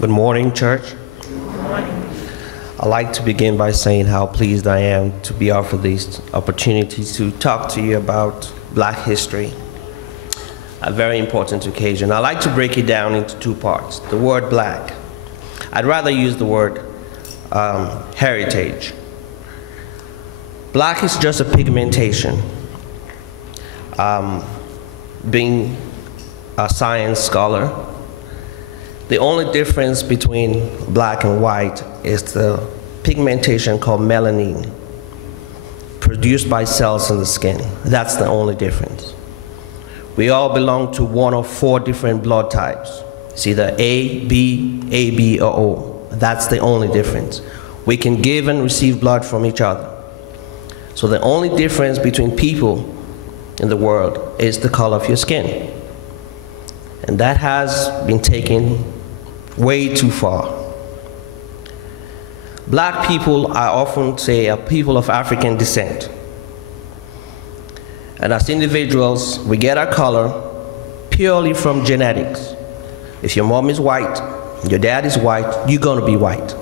Good morning, church. I'd like to begin by saying how pleased I am to be offered this opportunity to talk to you about Black history, a very important occasion. I'd like to break it down into two parts. The word Black. I'd rather use the word heritage. Black is just a pigmentation. Being a science scholar, the only difference between black and white is the pigmentation called melanin, produced by cells in the skin. That's the only difference. We all belong to one of four different blood types. It's either A, B, or O. That's the only difference. We can give and receive blood from each other. So the only difference between people in the world is the color of your skin. And that has been taken way too far. Black people, I often say, are people of African descent. And as individuals, we get our color purely from genetics. If your mom is white, your dad is white, you're gonna be white.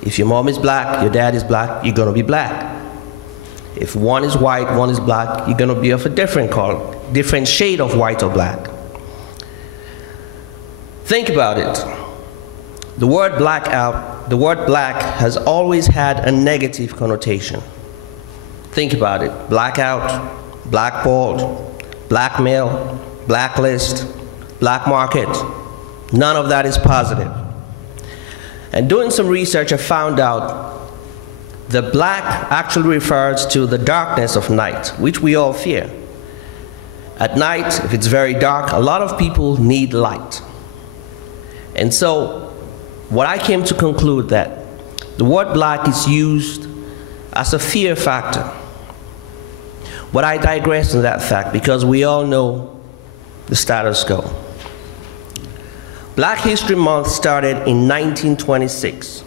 If your mom is black, your dad is black, you're gonna be black. If one is white, one is black, you're gonna be of a different color, different shade of white or black. Think about it. The word black has always had a negative connotation. Think about it. Blackout, blackballed, blackmail, blacklist, black market. None of that is positive. And doing some research, I found out the black actually refers to the darkness of night, which we all fear. At night, if it's very dark, a lot of people need light. And so, what I came to conclude that the word black is used as a fear factor. But I digress on that fact because we all know the status quo. Black History Month started in 1926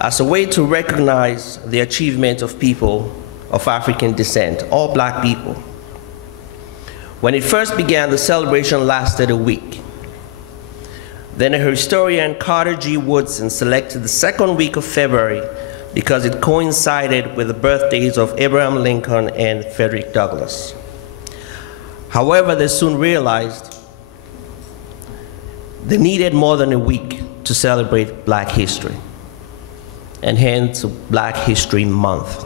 as a way to recognize the achievement of people of African descent, all black people. When it first began, the celebration lasted a week. Then a historian, Carter G. Woodson, selected the second week of February because it coincided with the birthdays of Abraham Lincoln and Frederick Douglass. However, they soon realized they needed more than a week to celebrate Black history, and hence Black History Month.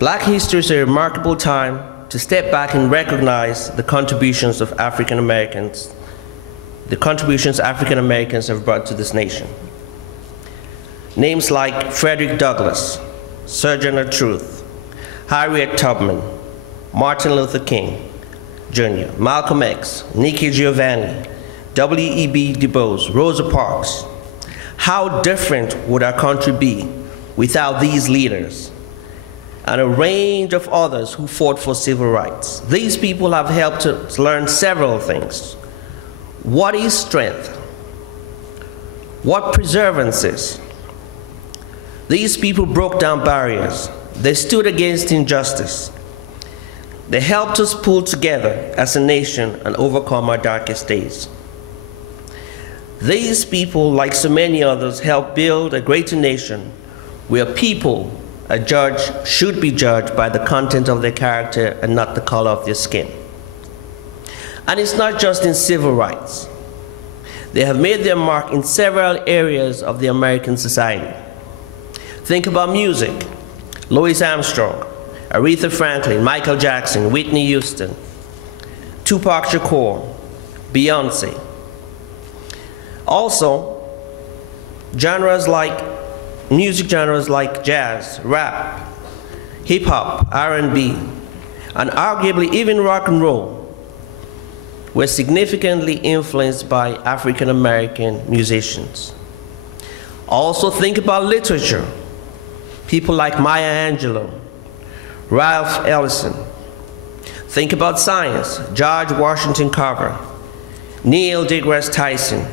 Black history is a remarkable time to step back and recognize the contributions of African Americans, the contributions African Americans have brought to this nation. Names like Frederick Douglass, Sojourner Truth, Harriet Tubman, Martin Luther King Jr., Malcolm X, Nikki Giovanni, W.E.B. Du Bois, Rosa Parks. How different would our country be without these leaders and a range of others who fought for civil rights? These people have helped us learn several things. What is strength? What perseverance is? These people broke down barriers. They stood against injustice. They helped us pull together as a nation and overcome our darkest days. These people, like so many others, helped build a greater nation where people, a judge, should be judged by the content of their character and not the color of their skin. And it's not just in civil rights. They have made their mark in several areas of the American society. Think about music. Louis Armstrong, Aretha Franklin, Michael Jackson, Whitney Houston, Tupac Shakur, Beyonce. Also, music genres like jazz, rap, hip-hop, R&B, and arguably even rock and roll were significantly influenced by African American musicians. Also think about literature. People like Maya Angelou, Ralph Ellison. Think about science, George Washington Carver, Neil deGrasse Tyson.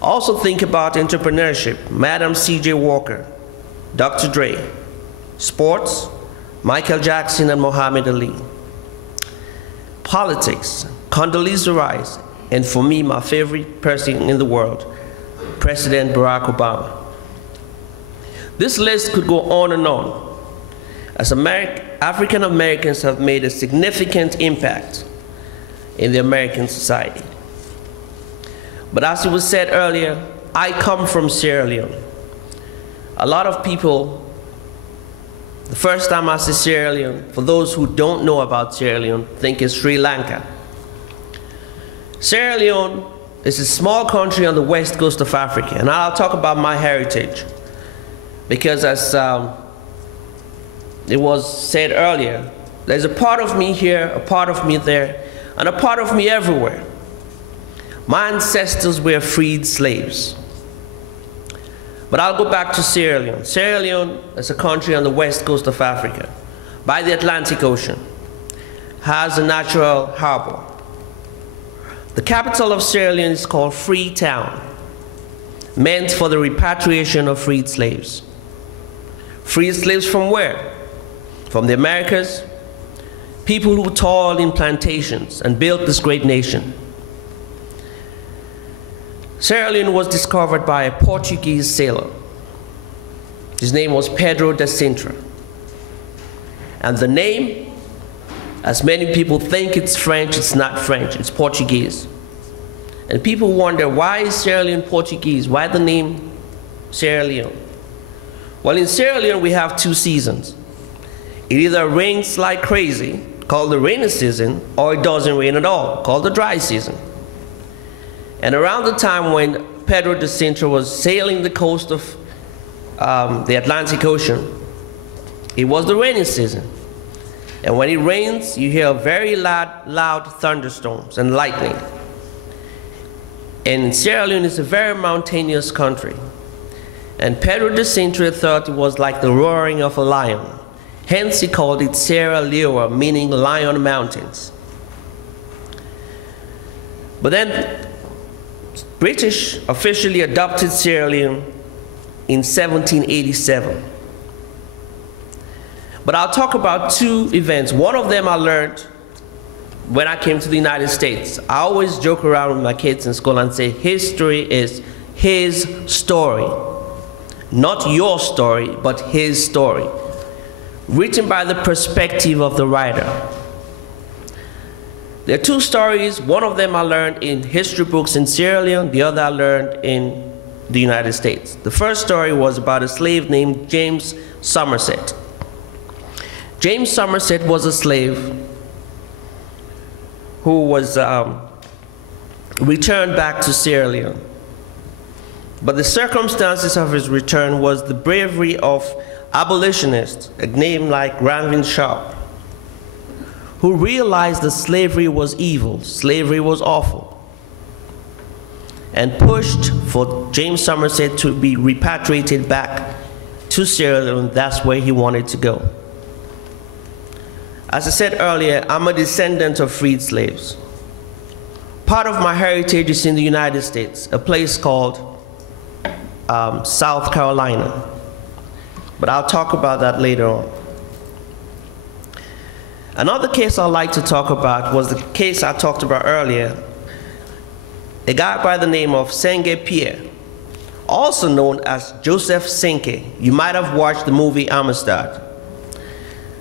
Also think about entrepreneurship, Madam C.J. Walker, Dr. Dre. Sports, Michael Jackson and Muhammad Ali. Politics, Condoleezza Rice, and for me, my favorite person in the world, President Barack Obama. This list could go on and on, as African Americans have made a significant impact in the American society. But as it was said earlier, I come from Sierra Leone. A lot of people, the first time I say Sierra Leone, for those who don't know about Sierra Leone, think it's Sri Lanka. Sierra Leone is a small country on the west coast of Africa, and I'll talk about my heritage, because as it was said earlier, there's a part of me here, a part of me there, and a part of me everywhere. My ancestors were freed slaves. But I'll go back to Sierra Leone. Sierra Leone is a country on the west coast of Africa, by the Atlantic Ocean, has a natural harbor. The capital of Sierra Leone is called Freetown, meant for the repatriation of freed slaves. Freed slaves from where? From the Americas, people who toiled in plantations and built this great nation. Sierra Leone was discovered by a Portuguese sailor. His name was Pedro da Sintra. And the name, as many people think it's French, it's not French, it's Portuguese. And people wonder, why is Sierra Leone Portuguese? Why the name Sierra Leone? Well, in Sierra Leone we have two seasons. It either rains like crazy, called the rainy season, or it doesn't rain at all, called the dry season. And around the time when Pedro da Sintra was sailing the coast of the Atlantic Ocean, it was the rainy season. And when it rains, you hear very loud thunderstorms and lightning. And Sierra Leone is a very mountainous country. And Pedro da Sintra thought it was like the roaring of a lion. Hence he called it Sierra Leone, meaning Lion Mountains. But then British officially adopted Sierra Leone in 1787. But I'll talk about two events. One of them I learned when I came to the United States. I always joke around with my kids in school and say, history is his story. Not your story, but his story. Written by the perspective of the writer. There are two stories. One of them I learned in history books in Sierra Leone, the other I learned in the United States. The first story was about a slave named James Somerset. James Somerset was a slave who was returned back to Sierra Leone. But the circumstances of his return was the bravery of abolitionists, a name like Granville Sharp, who realized that slavery was evil, slavery was awful, and pushed for James Somerset to be repatriated back to Sierra Leone. That's where he wanted to go. As I said earlier, I'm a descendant of freed slaves. Part of my heritage is in the United States, a place called South Carolina. But I'll talk about that later on. Another case I'd like to talk about was the case I talked about earlier. A guy by the name of Senghor Pierre, also known as Joseph Senghor. You might have watched the movie Amistad.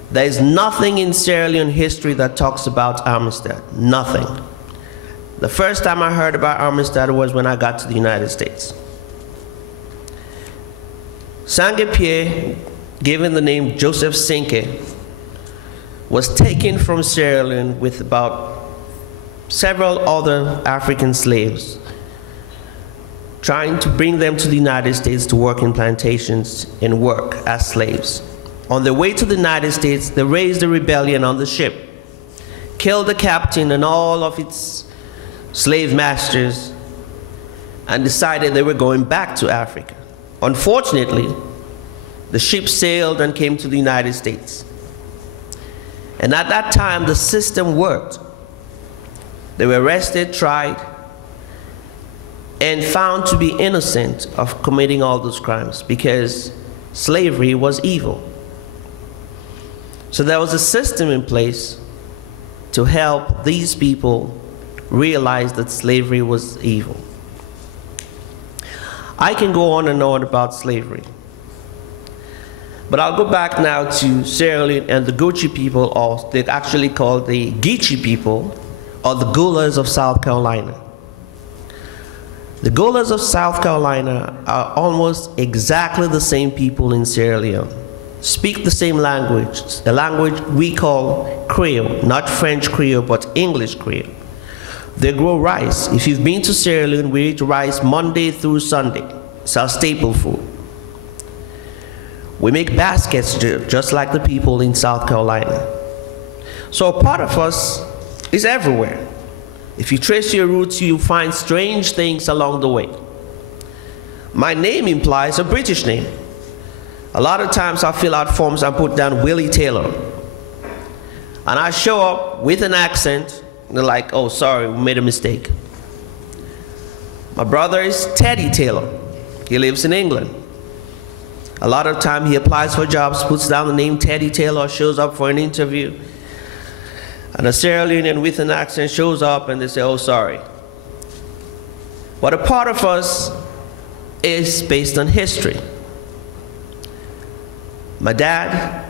There is nothing in Sierra Leone history that talks about Amistad. Nothing. The first time I heard about Amistad was when I got to the United States. Senghor Pierre, given the name Joseph Senghor, was taken from Sierra Leone with about several other African slaves, trying to bring them to the United States to work in plantations and work as slaves. On their way to the United States, they raised a rebellion on the ship, killed the captain and all of its slave masters, and decided they were going back to Africa. Unfortunately, the ship sailed and came to the United States. And at that time, the system worked. They were arrested, tried, and found to be innocent of committing all those crimes because slavery was evil. So there was a system in place to help these people realized that slavery was evil. I can go on and on about slavery, but I'll go back now to Sierra Leone and the Gucci people, or they're actually called the Geechee people, or the Gulas of South Carolina. The Gulas of South Carolina are almost exactly the same people in Sierra Leone. Speak the same language, the language we call Creole, not French Creole, but English Creole. They grow rice. If you've been to Sierra Leone, we eat rice Monday through Sunday. It's our staple food. We make baskets just like the people in South Carolina. So a part of us is everywhere. If you trace your roots, you'll find strange things along the way. My name implies a British name. A lot of times I fill out forms and put down Willie Taylor. And I show up with an accent, and they're like, oh, sorry, we made a mistake. My brother is Teddy Taylor. He lives in England. A lot of time he applies for jobs, puts down the name Teddy Taylor, shows up for an interview. And a Sierra Leonean with an accent shows up and they say, oh, sorry. But a part of us is based on history. My dad,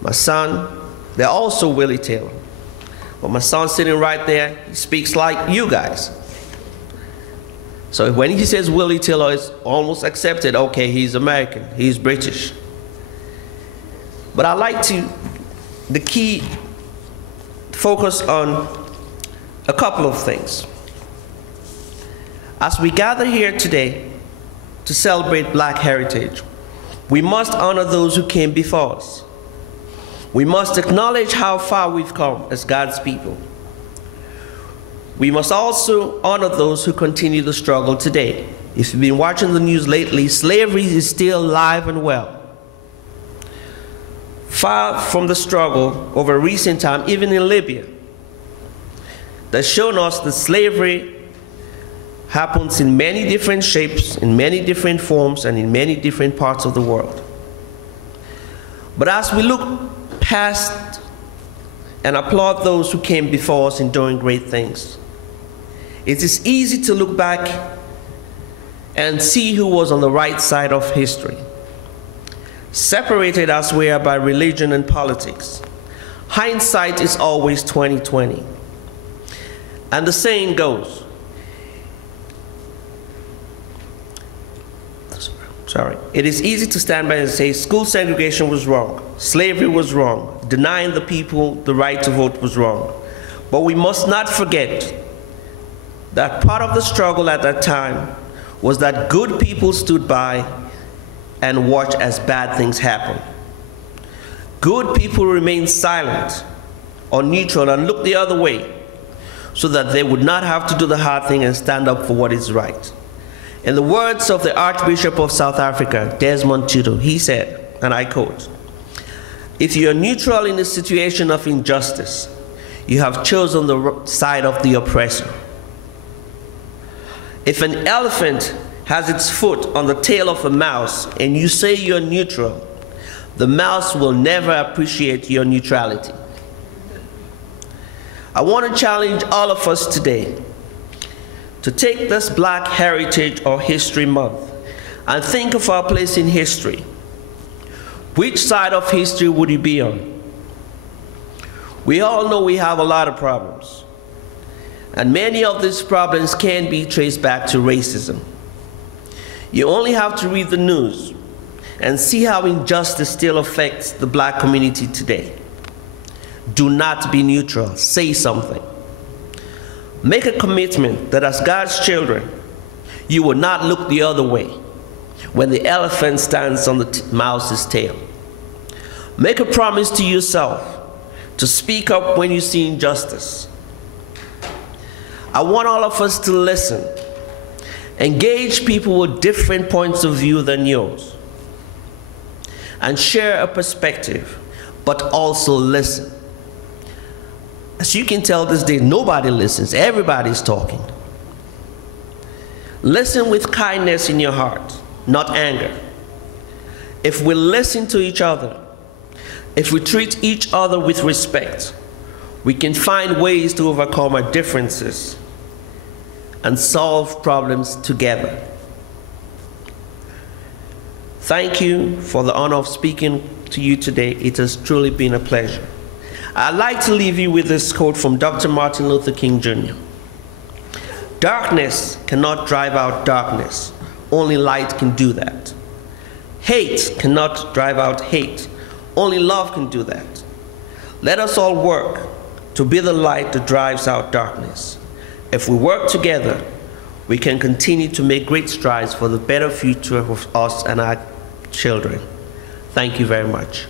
my son, they're also Willie Taylor. But my son's sitting right there, he speaks like you guys. So when he says Willie Taylor, it's almost accepted. Okay, he's American, he's British. But I like the key focus on a couple of things. As we gather here today to celebrate Black heritage, we must honor those who came before us. We must acknowledge how far we've come as God's people. We must also honor those who continue the struggle today. If you've been watching the news lately, slavery is still alive and well. Far from the struggle over recent time, even in Libya, that's shown us that slavery happens in many different shapes, in many different forms, and in many different parts of the world. But as we look past and applaud those who came before us in doing great things, it is easy to look back and see who was on the right side of history. Separated as we are by religion and politics, hindsight is always 20/20. And the saying goes, it is easy to stand by and say school segregation was wrong, slavery was wrong, denying the people the right to vote was wrong. But we must not forget that part of the struggle at that time was that good people stood by and watched as bad things happen. Good people remained silent or neutral and looked the other way so that they would not have to do the hard thing and stand up for what is right. In the words of the Archbishop of South Africa, Desmond Tutu, he said, and I quote, "If you are neutral in a situation of injustice, you have chosen the side of the oppressor. If an elephant has its foot on the tail of a mouse and you say you're neutral, the mouse will never appreciate your neutrality." I want to challenge all of us today to take this Black Heritage or History Month and think of our place in history. Which side of history would you be on? We all know we have a lot of problems, and many of these problems can be traced back to racism. You only have to read the news and see how injustice still affects the Black community today. Do not be neutral. Say something. Make a commitment that as God's children, you will not look the other way when the elephant stands on the mouse's tail. Make a promise to yourself to speak up when you see injustice. I want all of us to listen. Engage people with different points of view than yours, and share a perspective, but also listen. As you can tell this day, nobody listens, everybody's talking. Listen with kindness in your heart, not anger. If we listen to each other, if we treat each other with respect, We can find ways to overcome our differences and solve problems together. Thank you for the honor of speaking to you today. It has truly been a pleasure. I'd like to leave you with this quote from Dr. Martin Luther King Jr. Darkness cannot drive out darkness. Only light can do that. Hate cannot drive out hate. Only love can do that. Let us all work to be the light that drives out darkness. If we work together, we can continue to make great strides for the better future of us and our children. Thank you very much.